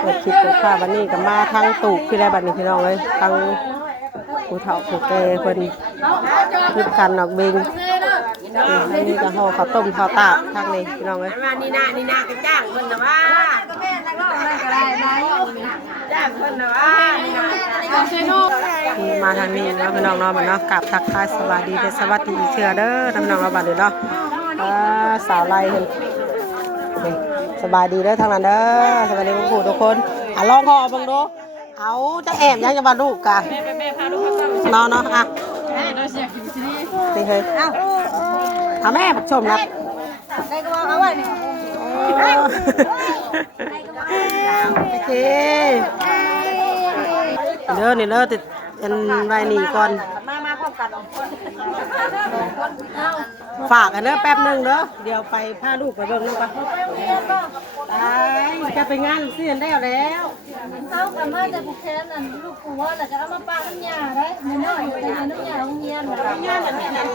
เปิดคลิปกับข้าบันนี้กับมาทั้งตูกพี่ได้บันนี้พี่น้องเลยทั้งผู้เฒ่าผู้แก่เพิ่นคิดกันออกเบงอันนี้ก็ห่อข้าวต้มข้าวตากทางนี้พี่น้องเลยนี่นาก็จ้างเพิ่นนะว่าจ้างเพิ่นนะว่ามาทางนี้เนาะพี่น้องเนาะมันเนาะกราบทักทายสวัสดีเด้อสวัสดีเชื่อเด้อพี่น้องเราบัดนี้เนาะสาวไล่เห็นสบายดีเด้อทางนั้นเด้อสวัสดีผู้ทุกคนลองห่อบังดูเอาจะแอบยังจะมาลูกกะเนาะอ่ะนี่เฮ้ยเอาแม่ชมนะโอเคเด้อนี่เด้อติดกันไว้นี่ก่อนมาพร้อมกันฝากกันเด้อแป๊บนึงเด้อเดี๋ยวไปพาลูกไปเบิ่งนึงก่อนจะไปงานเสียนได้แล้วเอากลับมาแต่ผูกแขนนั่นลูกผัวแล้วก็เอามาปาน้ำยาได้ไม่น้อยแต่น้ำยาโรงเรียนงานแบบนี้แล้ว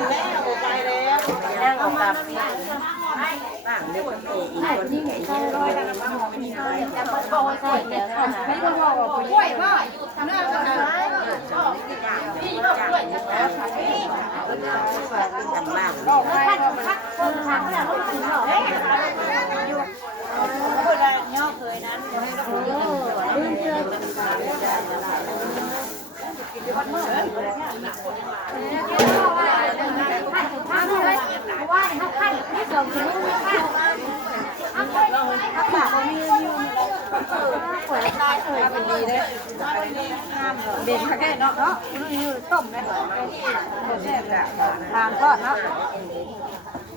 ไปแล้วย่างออกกับบ้างเด็กคนโตอีกคนที่ใส่ร้อยแล้วก็มีใส่แต่บ่พอใส่แล้วไม่ได้บอกว่าป่วยบ่อยู่ทางนั้นก็ได้พี่บ่ป่วยจะจำบ้างคนทำแล้วมันถึงหรออยู่พูดได้ย่อเคยนั้นเด่นแค่เนาะต้มได้ทานทอดเนาะ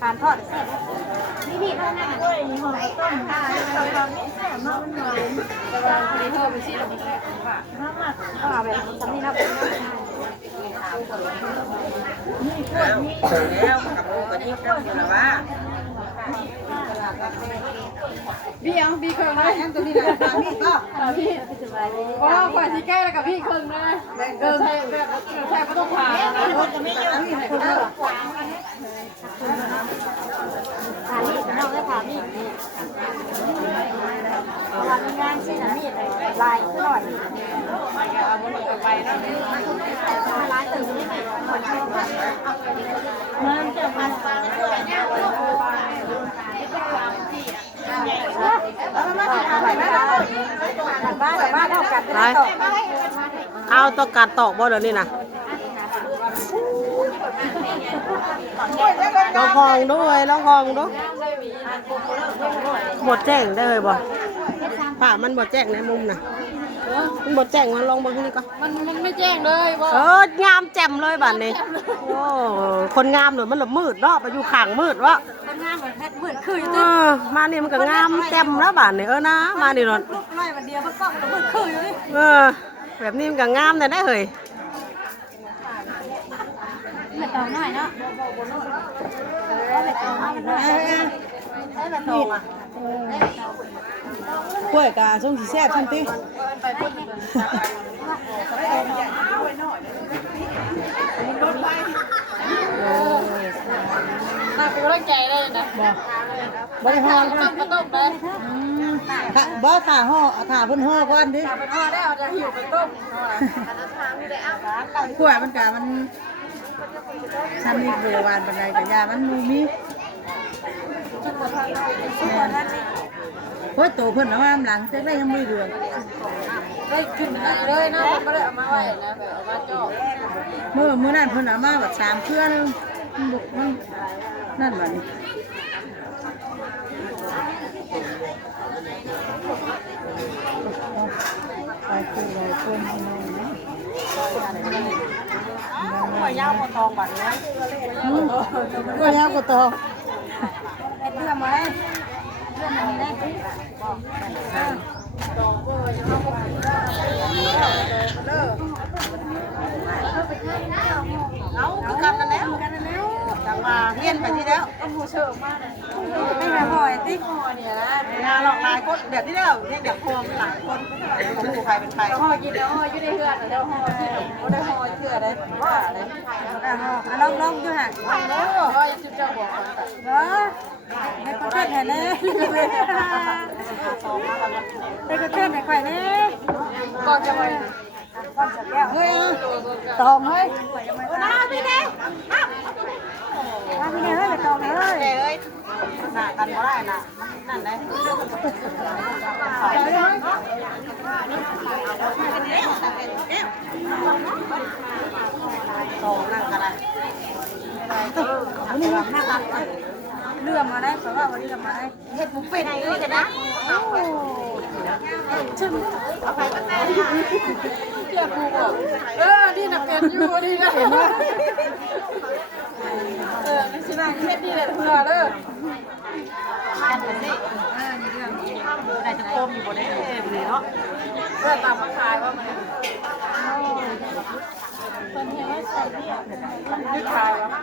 ทานทอดนี่ข้างหน้าด้วยนี่หอมต้มทานตอนนี้แซ่บมากมันหวานแต่ว่านี่เธอเป็นชีสแซ่บค่ะมากๆก็เอาแบบทำนี่นะนี่กล้วยนี่แล้วกับลูกก็นี่ก็อยู่แล้วว่าพี่เอาพี่เครื่องเลยอันตัวนี้นะพี่ก็พี่เพราะกว่าที่ใกล้แล้วกับพี่เครื่องเลยใช่ใช่ไม่ต้องผ่านนะรถจะไม่เยอะพี่คนละถามนี่น้องได้ถามนี่ทำงานสินะนี่ลายขึ้นหน่อยเอาบนรถไปนะลายตื่นนี่มันจะพันฟังด้วยเนี่ยเอาต้องการตอกบ่เดี๋ยวนี้นะลองคองด้วยลองคองดูหมดแจ้งได้เลยบ่ผ่ามันหมดแจ้งในมุมน่ะมันหมดแจ้งมันลองเบิ่งนี่ก็มันไม่แจ้งเลยงามแจ่มเลยบัดนี้โอ้คนงามหน่อยมันละมืดเนาะไปอยู่ข้างมืดวะคนงามแบบมืดคืออยู่ดิมานี่มันก็งามแจ่มแล้วบัดนี้นะมานี่รถไล่วันเดียวมันก็มืดคืออยู่ดิแบบนี้มันก็งามได้เฮ้ยไม่ต่อหน่อยเนาะกล้วยกาช่วงสีแซ่บช่วงตีน่าเป็นร่างใจได้นะบ่ได้ห่อต้มเลยบ่ถ่าห่อถ่าเพิ่นห่อก่อนดิเป็นห่อได้เอาจะหิวเป็นต้มกล้วยมันกะมันทำนี่โบราณปานใดกะยามันมีโอ้ยโตเพิ่นเอามาหลังเต็กได้ยังบ่เดือนได้ขึ้นเลยนะบ่ได้เอามาไว้นะแบบเอามาจ่อมื้อนั้นเพิ่นเอามาแบบ3เครือนึงมันนั่นบัดนี้ไปคุยเลยคนหัวยาวหัวตองบัดนี้หัวยาวกว่าตองเรื่องมาเลยเรื่องมันได้เอาคือกันแล้วจังว่าเฮียนไปที่แล้วต้องหูเชื่อมากเลย ไม่มาหอยติ๊กหอยเนี่ยนะงานหลอกหลายคนแบบนี้เด้อเนี่ยแบบพวงหลายคนผู้ใครเป็นใครหอยกินแล้วหอยอยู่ในเฮือนเดี๋ยวหอยเขาได้หอยเถื่อได้ว่าได้ลองอยู่ห่างหอยยังจุดเจ้าบอกเนาะในประเทศไหนเนี่ยในประเทศไหนใครเนี่ยก่อนจะไปก่อนจะแก้วเฮ้ยตองเฮ้ยน้าพี่เนี่ยน้าพี่เนี่ยเฮ้ยไปตองเลยเฮ้ยหน้ากันบ่ได้น่ะนั่นเลยตองนั่งกันอะไรเลื่อมมาได้เพราะว่าวันนี้เรามาได้เฮ็ดบุฟเฟ่ต์เลยกันนะชึ้งเอาไปกันแน่เจ้าปูบอกนี่นักเรียนอยู่นี่นะเห็นไหมไม่ใช่นั่งเฮ็ดนี่แหละเพื่อเด้อกันไปสินี่เรื่องได้จะโคมอยู่บนนี้เลยเนาะตามมาขายว่ามันคนเห็นว่าใส่เนี่ยยึดขายว่ามัน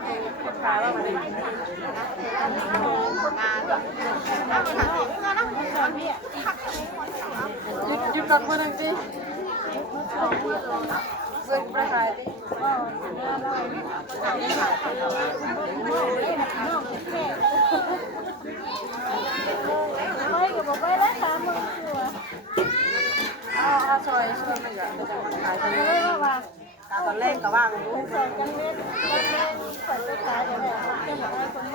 ยึดก่อนคนหนึ่งสิเงินประขายดิไม่กับบอกไปแล้ว30,000ตัวเอาซอยมันเหลือจะขายตัวตอนแรกก็ว่างอยู่ซอยกันเล่นใส่ไปขายอย่างไรแค่บอกว่าคน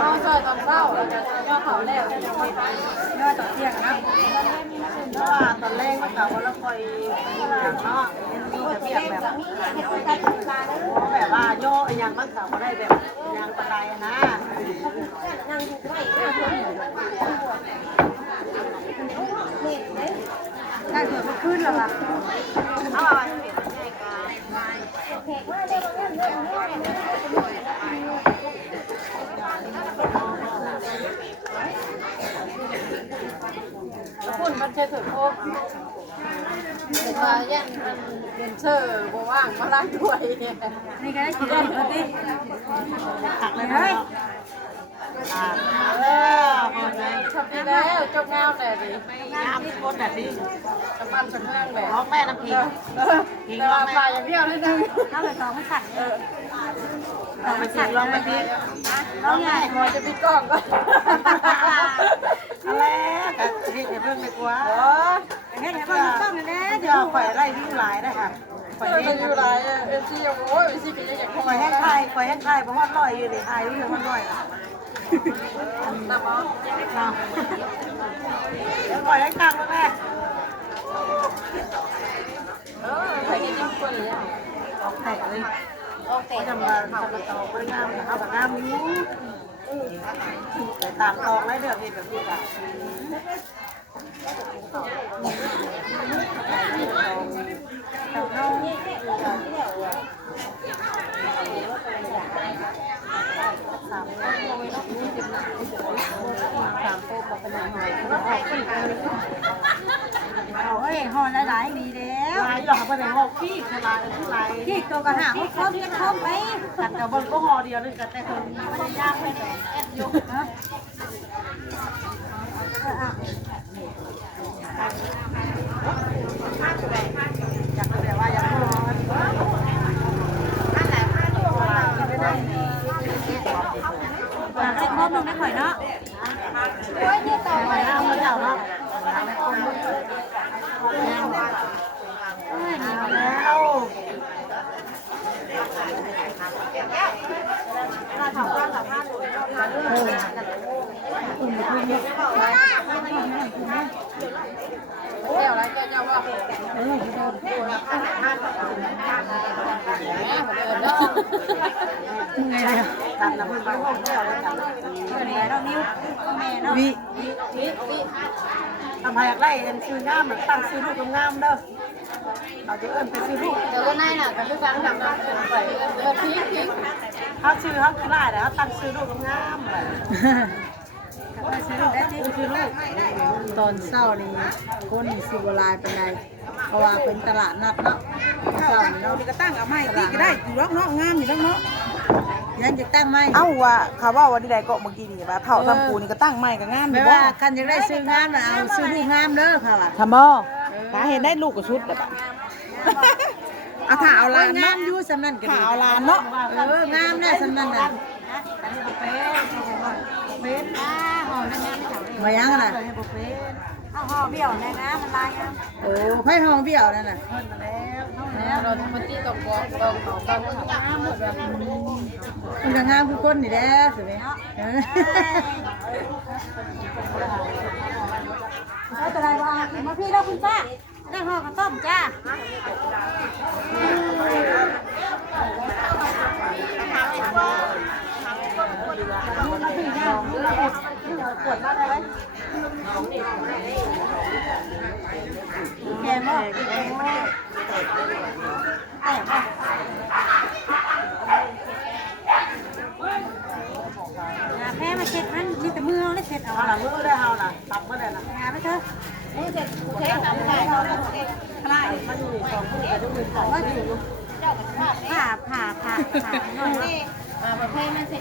เอาซอยตอนเช้าแล้วจะย่อเขาแล้วย่อตอนเที่ยงนะเพราะว่าตอนแรกมันเขาแล้วคอยเนาะมีแต่เปียกแบบว่าย่ออย่างมันเขาได้แบบอย่างปลายนะได้เกิดมาขึ้นแล้วล่ะคุณมันใช่ถุงโค้กแต่ว่ายันมันเป็นเชื่อบ่ว่างมาล้างถ้วยนี่ก็ได้กินได้พอดีตักเลยเฮ้ยชอบดีแล้วจบงามแต่ดิงามที่คนแต่ดิน้ำมันเป็นเรื่องแบบร้องแม่น้ำพริกแต่ว่าปลาอย่างเดียวเลยนึงถ้าเลยต้องไม่ขัดต้องไม่ขัดลองไปดิน้องใหญ่มอยจะปิดกล้องก็อะไรกันที่เพิ่งไปกว่าเฮ็ดให้เพิ่งต้องเลยนะเดี๋ยวข่อยไล่วิ่งหลายได้ค่ะข่อยวิ่งอยู่หลายซีโอ้ยซีก็ยังข่อยแห้งไข่เพราะว่าลอยอยู่ในไข่วิ่งมันลอยล่ะน้ำอ๋อข่อยให้กลางแม่ข่อยกินน้ำข้นเลยออกแตกเลยออกแตกทำมาต่อบริงามนะครับงามอยู่แต่ตามตองไล่เดือดเห็นแบบนี้ค่ะเฮ้ยห่อหลายๆดีแล้วหลายหรอไปไหนห่อขี้ขนาดที่ไรขี้ตัวกระหางครบกันครบไหมแต่บนก็ห่อเดียวเลยแต่คนไม่ได้ยากเลยแอบยกนะอยากแต่ว่าอยากห่อจะครบลงได้ข่อยเนาะโอ้ยนี่ต่อไปเอามาเจ้าเนาะแล้วเดี๋ยวอะไรแกจะว่าไงเนี่ยตัดน้ำมันไปห้องเที่ยวแล้วกันแม่เรานิ้วแม่เนาะวิทำไมอยากได้เอ็นซื้องามเหมือนตั้งซื้อลูกงามเด้อเราจะเอิ้นไปซื้อลูกเดี๋ยวก็นายน่ะกับลูกฟังทำน้ำเอิ้นไปทิ้งเขาซื้อเขาคือได้แต่เขาตั้งซื้อลูกงามเลยซื้อลูกได้ที่ซื้อลูกตอนเช้านี้คนสิบลายเป็นไรเพ ราะว่าเป็นตลาดนัดเนาะเราก็ตั้งเอาไม้ตีก็ได้อยู่รอบเนาะงามอยู่แล้วเนาะยังจะตั้งไม้เอ้าว่าเขาว่าวันที่ใดก็เมื่อกี้นี่ว่าเผาทำปูนี่ก็ตั้งไม้ก็งามอยู่บ่ว่าคันจะได้ซื้องามน่ะเอาซื้อลูกงามเด้อค่ะว่าทำบ่ตาเห็นได้ลูกกับชุดแบบเอาถ้าเอาลานงามอยู่สำนั่นก็ดีถ้าเอาลานเนาะงามแน่สำนั่นน่ะเป็นห่อนั่นงามไม่ถามมายังน่ะห่อเบี้ยวแน่นะมันลายงามโอ้ไผ่ห่อเบี้ยวนั่นน่ะแล้วเราทำมันที่ตกกองมันก็งามคือคนนี่แหละสิแม่เอาแต่ไรว่ามาพี่เราคุณป้าได้ห่อข้าวต้มจ้าปวดมากเลยแกมากแม่มาเช็ดมันนี่แต่มือเลยเช็ดเอาล่ะมือได้เอาล่ะตับมาได้ล่ะงานไปเถอะนี่เช็ดเช็ดทำไงเราคลายมันอยู่สองมือแต่ทุกมือของก็อยู่ผ่าหน่อยนี่ประเภทมันเสร็จ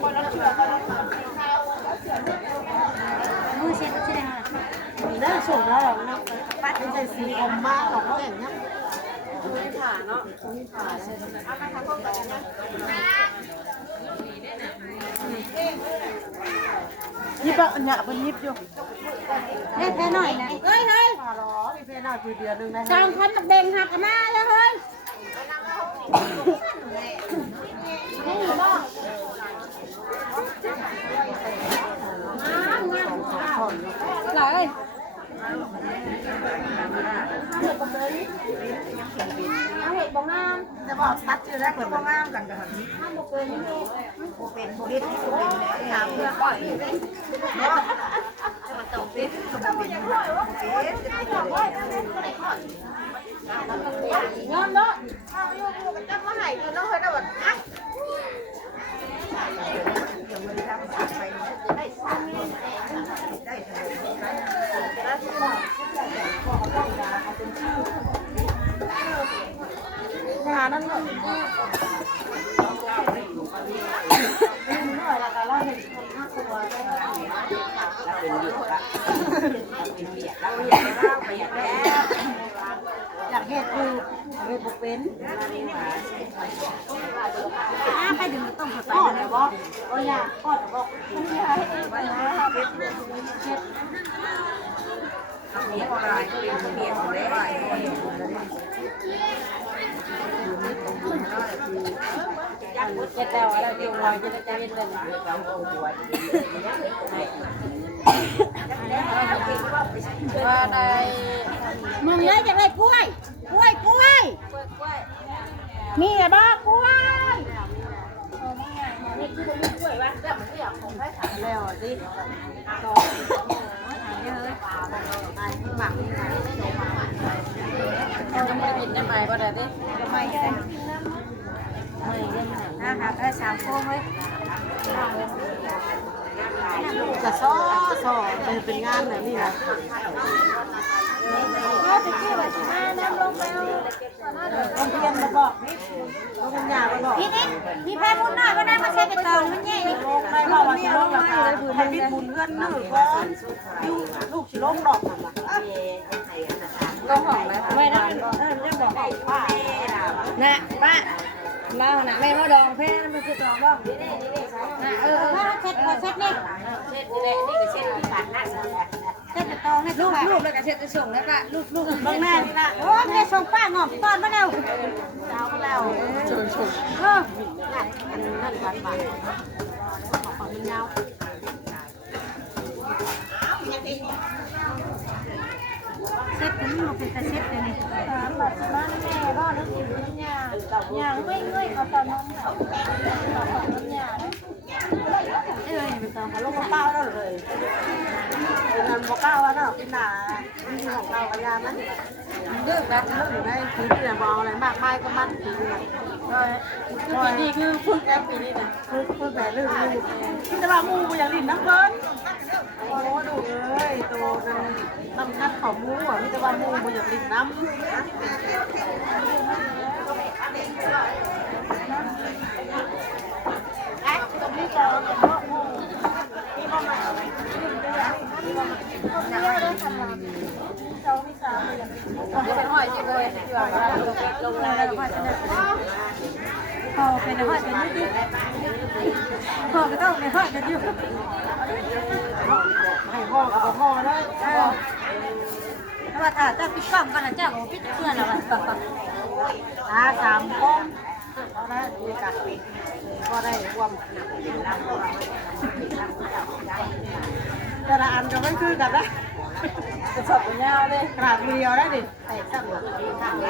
คนละเชือกมือเช็ดใช่ไหมคะมีได้สูงแล้วหรอเนาะปัดเป็นใจสีอมมากหรอกอย่างเงี้ยมีผ่าเนาะมีผ่าเช็ดเอาไปทำพวกกันนะยิบอ่ะอันเนี้ยเป็นยิบอยู่เฮ้ยแพ้หน่อยนะเฮ้ยมีแพ้หน่อยคือเดือนนึงนะ2,000มันเด้งหักมาแล้วเฮ้ยหลายเอาเห็ดบองงามจะบอกตัดชื่อแล้วคนบองงามกันกันห้ามบอกเป็นโบเฮ็ดถามเพื่อก่อยเนาะมันต้องเป็นต้องเป็นงอนเนาะเอาอยู่กันจับมาให้อยู่น้องเคยได้แบบอ่ะหานั่นหน่อยแล้วก็เราเห็นคนน่ากลัวได้เป็นเหยื่อละเป็นเบียดเราอยากได้ไปอยากได้อยากเห็ดคือเห็ดบุกเป็นใครดึงต้มข้าวต้มเลยบ่โอ้ยาก้อนบอกนี่ค่ะเห็ดไปนะเห็ดเห็ดเบียดอะไรเบียดอะไรจะแต่ว่าเราเดียวลอยจะได้เป็นเลยว่าได้มึงเลยจะได้กล้วยมีอะไรบ้างกล้วยนี่คือกล้วยวะแต่มันก็อยากของให้ถามแล้วสิต่อถามได้เลยไอ้หมักนี่ไงจะไม่กินได้ไหมบ่ได้ดิไม่ได้นะครับได้3 โค้งเลยจะซ้อเป็นงานแบบนี้นะเขาจะเกี่ยวกับน้ำลงไปเอาลงเทียนมาบอกลงยามาบอกพี่แพ้มุนหน่อยก็ได้มาใช้เป็นตอนมันแย่ลงได้บอกว่าจะลงราคาให้พี่บุญเงิน1 ก้อนลูกสิลงดอกลงหอมเลยไม่ได้ไม่บอกป้านะป้าเล่านะแม่มาดองเพ่มันคือดองบ้างถ้าเช็ดนี่เช็ดนี่ก็เช็ดที่ปากหน้าเช็ดจะตองให้ลูกแล้วก็เช็ดจะส่งแล้วป้าลูกบางแม่นี่ละโอ้แม่ส่งป้าหอมตอนมาแล้วเอามาแล้วชมนั่นหวานขอมันยาวเซ็ตกันมันเป็นแต่เซ็ตเลยนี่บ้านแม่บ้านนึกถึงย่างไม่เงยเอาตอนน้องเอาน้ำยาเลยเป็นตอนเขาลงมาเป้าแล้วเลยเป็นงานมาเป้าแล้วเนาะเป็นหนาเป็นของเราพยามันเลือกแบบเลือกอยู่ได้คือที่ไหนบอกอะไรมากมายก็มันคือ ปีนี้คือพึ่งแอปปีนี้นะพึ่งแบบลื่นที่จะว่ามูอย่างลิ้นน้ำเพิ่นโอ้ดูเอ้ยตัวน้ำนัดของมูอ่ะที่จะว่ามูอย่างลิ้นน้ำ พอเป็นหอยเป็นนิดพอก็ต้องเป็นหอยกันอยู่ ให้พ่อกับพ่อได้ ถ้าว่าถ้าจะปิดกล้องกันนะเจ้าก็ปิดเพื่อนแล้ว 3 ก้อนก็ได้ดีกันก็ได้รวมแต่ละอันก็ไม่คือกันนะจะสอบยาวเลยกระดาษเดียวได้ดิไอ้ตั้งหลักตั้งไร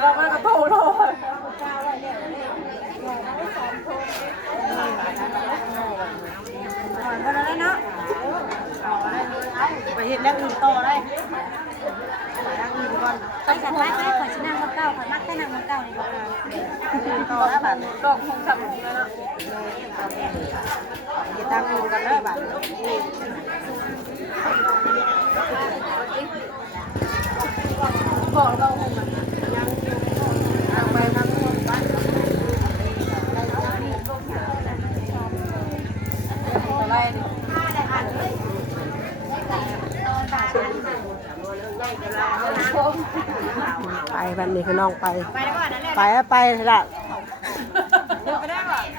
เราไม่กระโถโลก็ได้เนาะไปเห็นแล้วอื่นต่อได้นั่งอื่นก่อน ไปจากร้านไปขอชิ้นนั่งเก้าขอมักแค่นั่งเก้าเลย ต่อแล้วแบบดอกคงสับแล้วเนาะจะตั้งอื่นกันเลยแบบบอกเราคงยังทางไปทางนู้นบ้านอะไรไปบันนี้คือน้องไปไปละ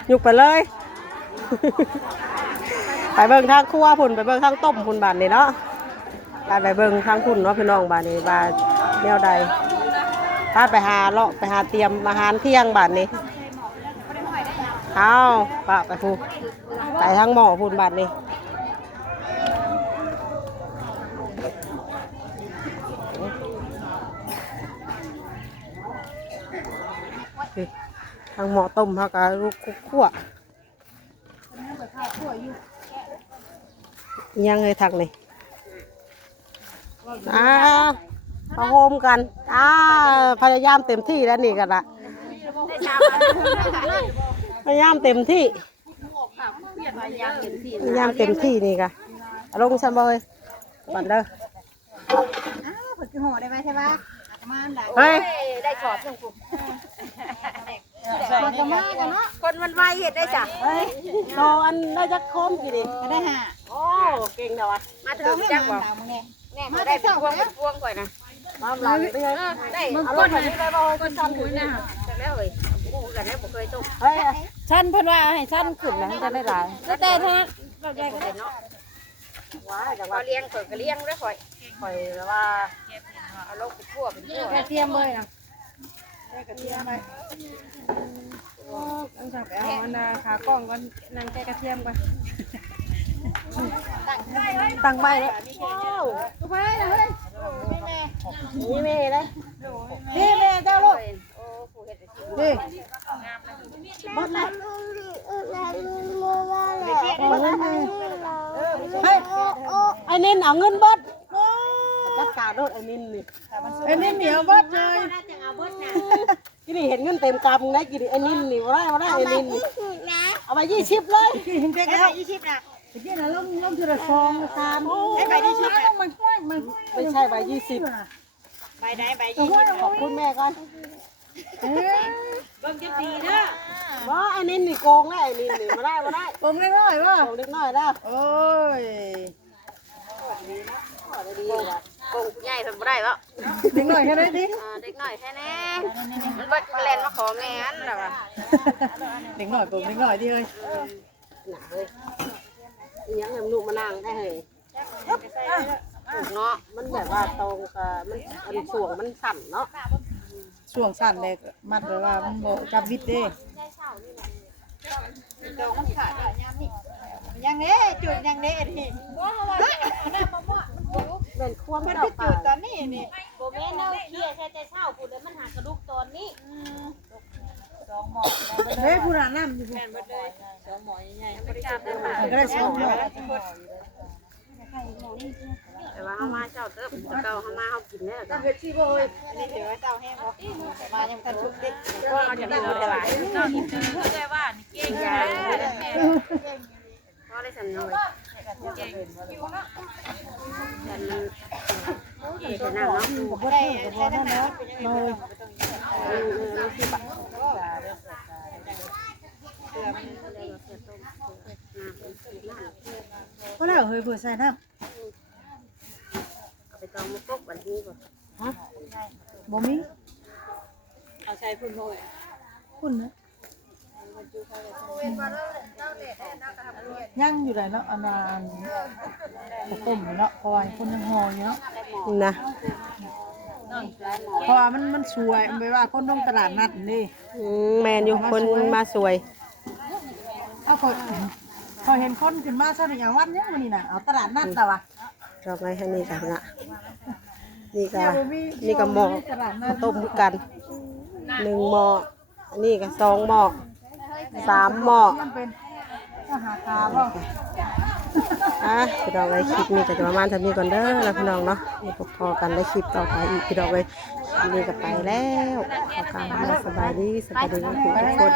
ยุกไปเลย ไปเบิ่งทางครัวพุ่นไปเบิ่งทางต้มพุ่นบานนี่เนาะไปเบิ่งทางพุ่นเนาะพี่น้องบานนี้บานแนวใดถ้าไปหาเลาะไปหาเตรียมอาหารเที่ยงบานนี้เอาปะไปพูไปทางหม้อพุ่นบานนี้ทางหม้อต้มเขาก็ลูกคั่วยังเลยทางนี้มาโฮมกันพยายามเต็มที่แล้วนี่กันละพยายามเต็มที่พยายามเต็มที่นี่กันลงซันบอยบันเด้อ ฝึกห่อได้ไหมใช่ปะมาอันไหน เฮ้ย ได้ขอบทั้งคู่มันจะมากันเนาะคนมันไวเห็ดได้จ้ะ เฮ้ยโตอันได้จักโคมกี่ดิ ได้ห่า โอ้เก่งเด้อวะ มาถึงจังบ่มาได้เป็นพวงเป็นพวงก่อนนะ มาหลังได้ ได้ มึง เอา ก้ ร น ถแบบนี้ได้บ่ ก้นทำบุญนะ จังแล้วเลยกูกันได้บ่เคยต้ม เฮ้ย ชั้นเพิ่นว่าให้ชั้นขึ้นแล้วจะได้หลายแต่ถ้าเราแยกกัน เนาะ ว้าจังห พอ วะ เลี้ยงเปิดก็เลี้ยงได้ค่อย คอยแบบว่า เอาลงเป็นทั่วเป็นทั่ว แกเตรียมเลยนะ ได้กระเทียมไป ต้องจับไปเอาอันขากล้องก่อนนั่งแกกระเทียมก่อนตั้งใบเลย กูไปนะเฮ้ยแม่ นี่แม่เลย นี่แม่เจ้าลูกโอ้กูเห็ดนี่ บดเลย เฮ้ย ไอ้นินเอาเงินบดจัดการรถไอ้นินนี่ ไอ้นี่เหนียวบัดเลย กินนี่เห็นเงินเต็มกำนะกินไอ้นินนี่มาได้ไอ้นินนี่เอาไป20เลย เด็กก็20นะ ที่นั่นล้มทีละซองตาม ให้ไป20นะ มันห้วยมัน ไม่ใช่ใบ20 ใบไหนใบ20 ขอบคุณแม่ก่อน เบิ่งจะปีเด้อ ว่าไอ้นินนี่โกงแล้วไอ้นินนี่มาได้ ผมเล็กน้อยว่า โกงเล็กน้อยแล้ว โอ้ย กงใหญ่เพิ่นบ่ได้บ่ เล็กน้อยแค่ไหนดิ เด็กน้อยแท้แน่มันเบิดแล่นมาขอแม่อันล่ะว่า เล็กน้อยผมเล็กน้อยดิเอ้ย หนาเลยยังเงินลูกมานั่งได้เลย เนาะ มันแบบว่าตรงกับมันส่วงมันสั่นเนาะ ช่วงสั้นเลยมัดเลยว่ามันโบจับวิดเด้ ดอกมันขาดยังเด้จุดยังเด้นี่ เป็นควม มัน ดอ คื ก อ ป่า จุดตอนนี้นี่ โบแม่นเอาเคี่ยใช้แต่เช้าพูดเลยมันหากระดูกตอนนี้ เฮ้ยผู้หลานน้ำอยู่ แม่นเบิดเลย2หมอใหญ่ๆบ่ได้จับได้ ก็ได้สองหมอ เ แต่ว่าเฮามาเจ้าเติบแต่เก่าเฮามาเฮากินแล้วก็ เฮ็ดสิบ่เอ้ยนี่เดี๋ยวเจ้าแห้งบ่มายังทันสุกดิก็เอาจะได้เอาหลาย เจ้านี่คือเข้าใจว่านี่เก่งยาพอได้สำนอยเก่งแต่มันเฮ็ดน้ำเนาะ ก็บ่ได้ก็บ่นั่นเนาะเลย ก็แล้วเฮ้ยเพิ่นใส่น้ำเอาไปตองมาปกบัดนี้ก่อน บ่มี เอาใส่พุ่นบ่ คุณนะย่างอยู่ไหนเนาะอันนั้นต้มอยู่เนาะเพราะว่าคนยังห่ออยู่เนาะ นะ เพราะว่ามันสวยไม่ว่าคนลงตลาดนัดนี่ แมนอยู่คนมาสวย เอาพอเห็นคนขึ้นมาซะนี่อย่างวันเนี้ยมื้อนี้น่ะเอาตลาดนัดซะว่ะ ดอกไม้ให้นี่กันละนี่ก็หม้อต้มกัน1หม้ออันนี้ก็2หม้อ3หม้อ มันเป็นอาหารคาบ่ พี่น้องเลยคลิปนี้ก็จะประมาณเท่านี้ก่อนเด้อแล้วพี่น้องเนาะนี่ก็พอกันได้คลิปต่อไปอีกพี่น้องเลยคลิปนี้ก็ไปแล้วขอกล่าวคำว่าสบายดีทุกคน